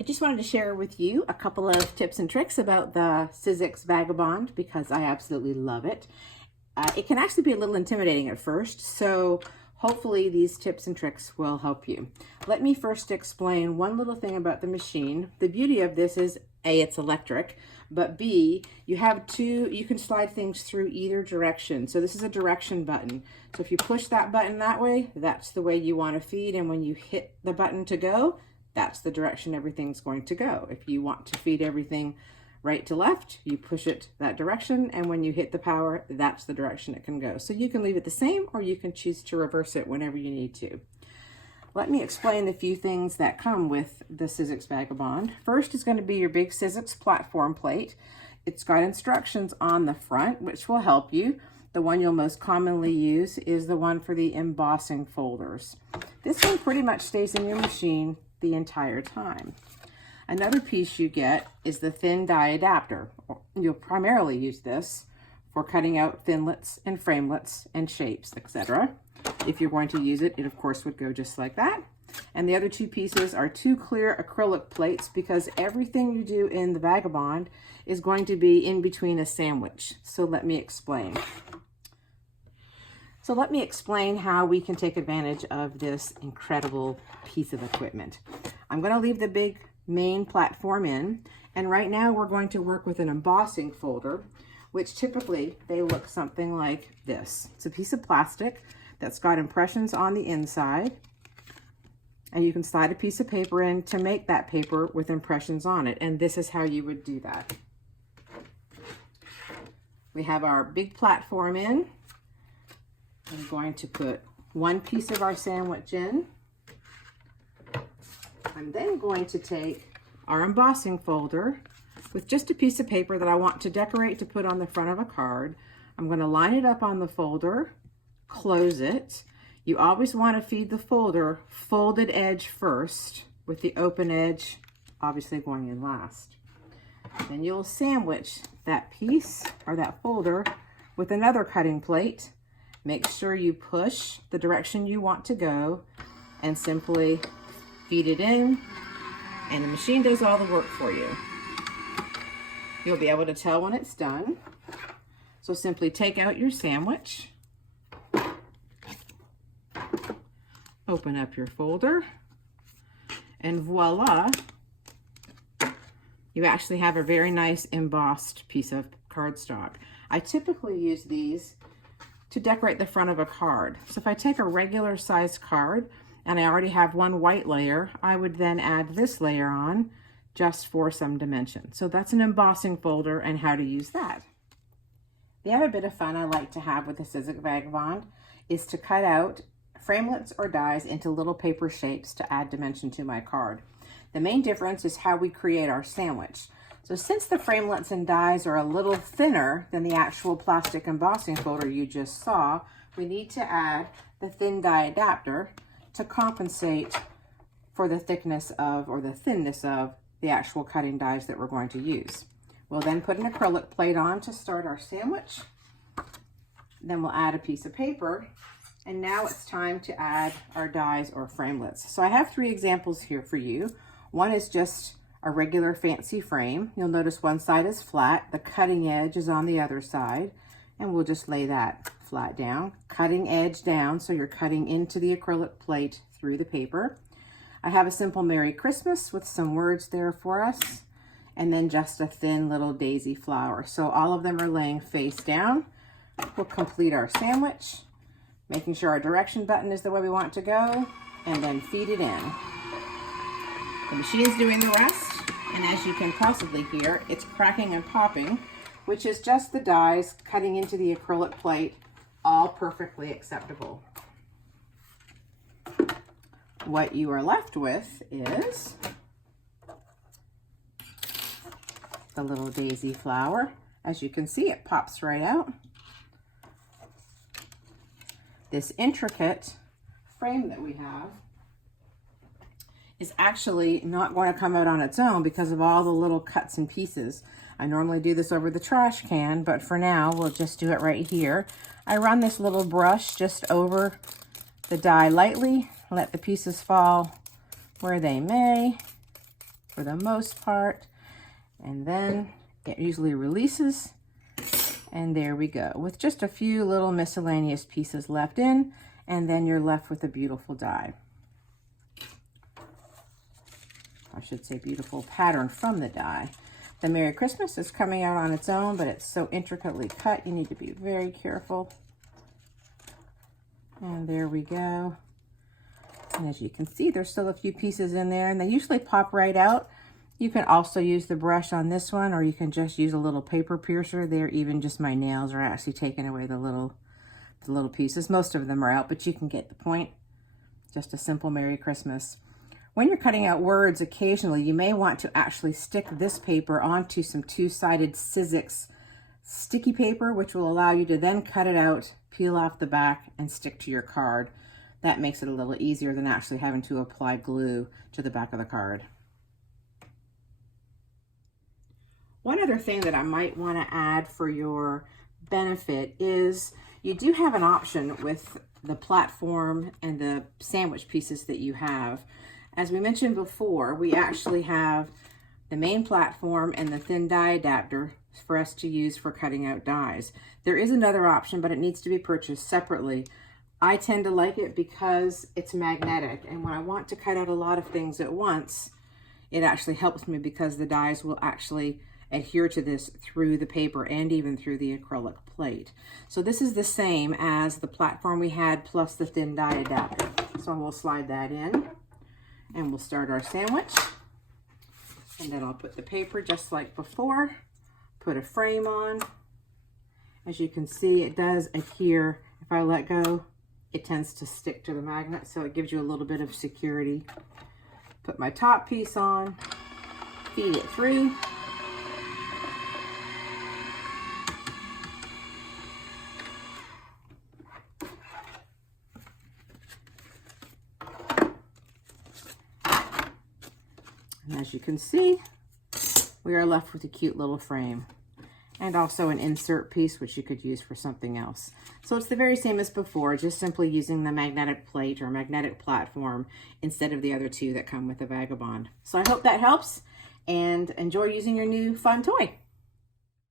I just wanted to share with you a couple of tips and tricks about the Sizzix Vagabond because I absolutely love it. It can actually be a little intimidating at first, so hopefully these tips and tricks will help you. Let me first explain one little thing about the machine. The beauty of this is A, it's electric, but B, you can slide things through either direction. So this is a direction button. So if you push that button that way, that's the way you want to feed, and when you hit the button to go, that's the direction everything's going to go. If you want to feed everything right to left, you push it that direction, and when you hit the power, that's the direction it can go. So you can leave it the same, or you can choose to reverse it whenever you need to. Let me explain the few things that come with the Sizzix Vagabond. First is going to be your big Sizzix platform plate. It's got instructions on the front, which will help you. The one you'll most commonly use is the one for the embossing folders. This one pretty much stays in your machine the entire time. Another piece you get is the thin die adapter. You'll primarily use this for cutting out thinlets and framelets and shapes, etc. If you're going to use it, it of course would go just like that. And the other two pieces are two clear acrylic plates because everything you do in the Vagabond is going to be in between a sandwich. So let me explain. How we can take advantage of this incredible piece of equipment. I'm going to leave the big main platform in, and right now we're going to work with an embossing folder, which typically they look something like this. It's a piece of plastic that's got impressions on the inside, and you can slide a piece of paper in to make that paper with impressions on it, and this is how you would do that. We have our big platform in. I'm going to put one piece of our sandwich in. I'm then going to take our embossing folder with just a piece of paper that I want to decorate to put on the front of a card. I'm going to line it up on the folder, close it. You always want to feed the folder folded edge first, with the open edge obviously going in last. Then you'll sandwich that piece or that folder with another cutting plate. Make sure you push the direction you want to go and simply feed it in, and the machine does all the work for you. You'll be able to tell when it's done. So simply take out your sandwich, open up your folder, and voila, you actually have a very nice embossed piece of cardstock. I typically use these to decorate the front of a card. So if I take a regular sized card and I already have one white layer, I would then add this layer on just for some dimension. So that's an embossing folder and how to use that. The other bit of fun I like to have with the Sizzix Vagabond is to cut out framelets or dies into little paper shapes to add dimension to my card. The main difference is how we create our sandwich. So since the framelets and dies are a little thinner than the actual plastic embossing folder you just saw, we need to add the thin die adapter to compensate for the thickness of or the thinness of the actual cutting dies that we're going to use. We'll then put an acrylic plate on to start our sandwich. Then we'll add a piece of paper, and now it's time to add our dies or framelets. So I have 3 examples here for you. One is just a regular fancy frame. You'll notice one side is flat, the cutting edge is on the other side, and we'll just lay that flat down, cutting edge down, so you're cutting into the acrylic plate through the paper. I have a simple Merry Christmas with some words there for us, and then just a thin little daisy flower. So all of them are laying face down. We'll complete our sandwich, making sure our direction button is the way we want to go, and then feed it in. The machine's doing the rest, and as you can possibly hear, it's cracking and popping, which is just the dies cutting into the acrylic plate, all perfectly acceptable. What you are left with is the little daisy flower. As you can see, it pops right out. This intricate frame that we have is actually not going to come out on its own because of all the little cuts and pieces. I normally do this over the trash can, but for now, we'll just do it right here. I run this little brush just over the die lightly, let the pieces fall where they may, for the most part. And then it usually releases. And there we go, with just a few little miscellaneous pieces left in, and then you're left with a beautiful die. I should say beautiful pattern from the die. The Merry Christmas is coming out on its own, but it's so intricately cut, you need to be very careful. And there we go. And as you can see, there's still a few pieces in there, and they usually pop right out. You can also use the brush on this one, or you can just use a little paper piercer. There, even just my nails are actually taking away the little pieces. Most of them are out, but you can get the point. Just a simple Merry Christmas. When you're cutting out words, occasionally you may want to actually stick this paper onto some two-sided Sizzix sticky paper, which will allow you to then cut it out, peel off the back, and stick to your card. That makes it a little easier than actually having to apply glue to the back of the card. One other thing that I might want to add for your benefit is you do have an option with the platform and the sandwich pieces that you have. As we mentioned before, we actually have the main platform and the thin die adapter for us to use for cutting out dies. There is another option, but it needs to be purchased separately. I tend to like it because it's magnetic, and when I want to cut out a lot of things at once, it actually helps me because the dies will actually adhere to this through the paper and even through the acrylic plate. So this is the same as the platform we had plus the thin die adapter. So we'll slide that in and we'll start our sandwich. And then I'll put the paper just like before, put a frame on. As you can see, it does adhere. If I let go, it tends to stick to the magnet, so it gives you a little bit of security. Put my top piece on, feed it through. And as you can see, we are left with a cute little frame and also an insert piece, which you could use for something else. So it's the very same as before, just simply using the magnetic plate or magnetic platform instead of the other two that come with the Vagabond. So I hope that helps, and enjoy using your new fun toy.